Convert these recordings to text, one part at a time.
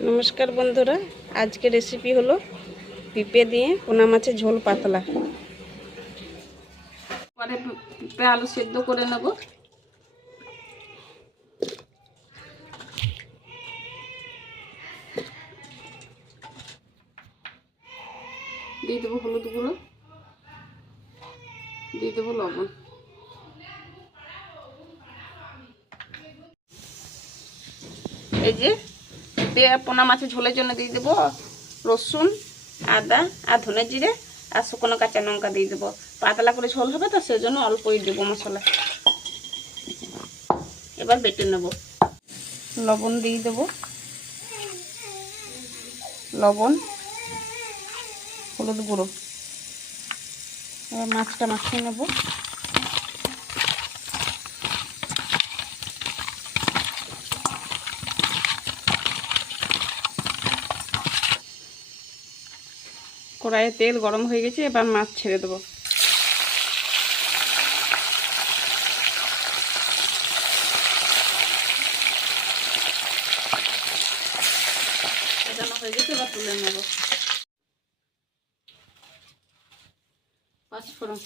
নমস্কার বন্ধুরা, আজকে রেসিপি হলো পিঁপে দিয়ে পোনা মাছের ঝোল পাতলা। পরে পিঁপে আলু সেদ্ধ করে নেব। দিয়ে দেবো হলুদ গুঁড়ো, দিয়ে দেবো লবণ। এই যে পিঁপে পোনা মাছের ঝোলের জন্য দিয়ে দেবো রসুন, আদা আর ধনে জিরে আর শুকনো কাঁচা লঙ্কা দিয়ে দেবো। পাতলা করে ঝোল হবে তো সেই জন্য অল্পই দেবো মশলা। এবার বেটে নেব। লবণ দিয়ে দেবো, লবণ, হলুদ গুঁড়ো। এবার মাছটা মাখিয়ে নেব। কড়াইয়ে তেল গরম হয়ে গেছে, এবার মাছ ছেড়ে দেবো। সাজানো হয়ে গেছে, এবার তুলে নেব। পাঁচফোড়ন,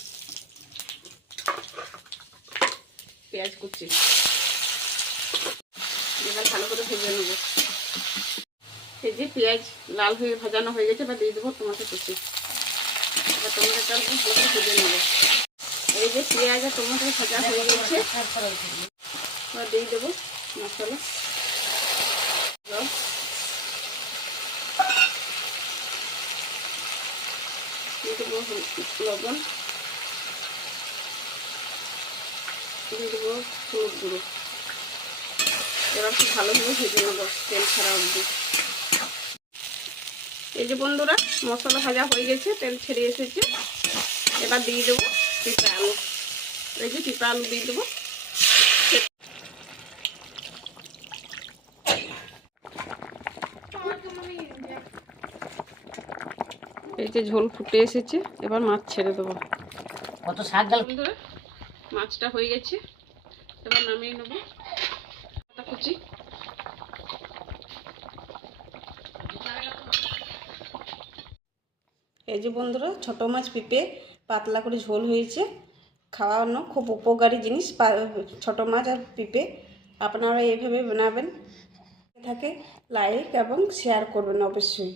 পেঁয়াজ কুচি, এবার ভালো করে ভেজে নেব। এই যে পেঁয়াজ লাল হয়ে ভাজানো হয়ে গেছে, এবার দিয়ে দেবো টমেটো কুচি। এবার টমেটোটা ভেজে নেব। এই যে পেঁয়াজ আর টমেটো ভাজা হয়ে গেছে, এবার দিয়ে দেবো মশলা। দিয়ে দেবো লবণ, দিয়ে দেবো হলুদ গুঁড়ো। এবার খুব ভালোভাবে ভেজে নেবো তেল ছাড়া অবধি। এই যে বন্ধুরা মশলা ভাজা হয়ে গেছে, তেল ছেড়ে এসেছে। এবার দিয়ে দেবো পিঁপে আলু। এই যে পিঁপে আলু দিয়ে দেবো। এই যে ঝোল ফুটে এসেছে, এবার মাছ ছেড়ে দেবো। কত শাক ডাল বন্ধুরা মাছটা হয়ে গেছে, এবার নামিয়ে নেবো। কুচি, এই যে বন্ধুরা ছোট মাছ পিঁপে পাতলা করে ঝোল হয়েছে। খাওয়ানো খুব উপকারী জিনিস ছোট মাছ আর পিঁপে। আপনারা এইভাবে বানাবেন। থাকে লাইক এবং শেয়ার করবেন অবশ্যই।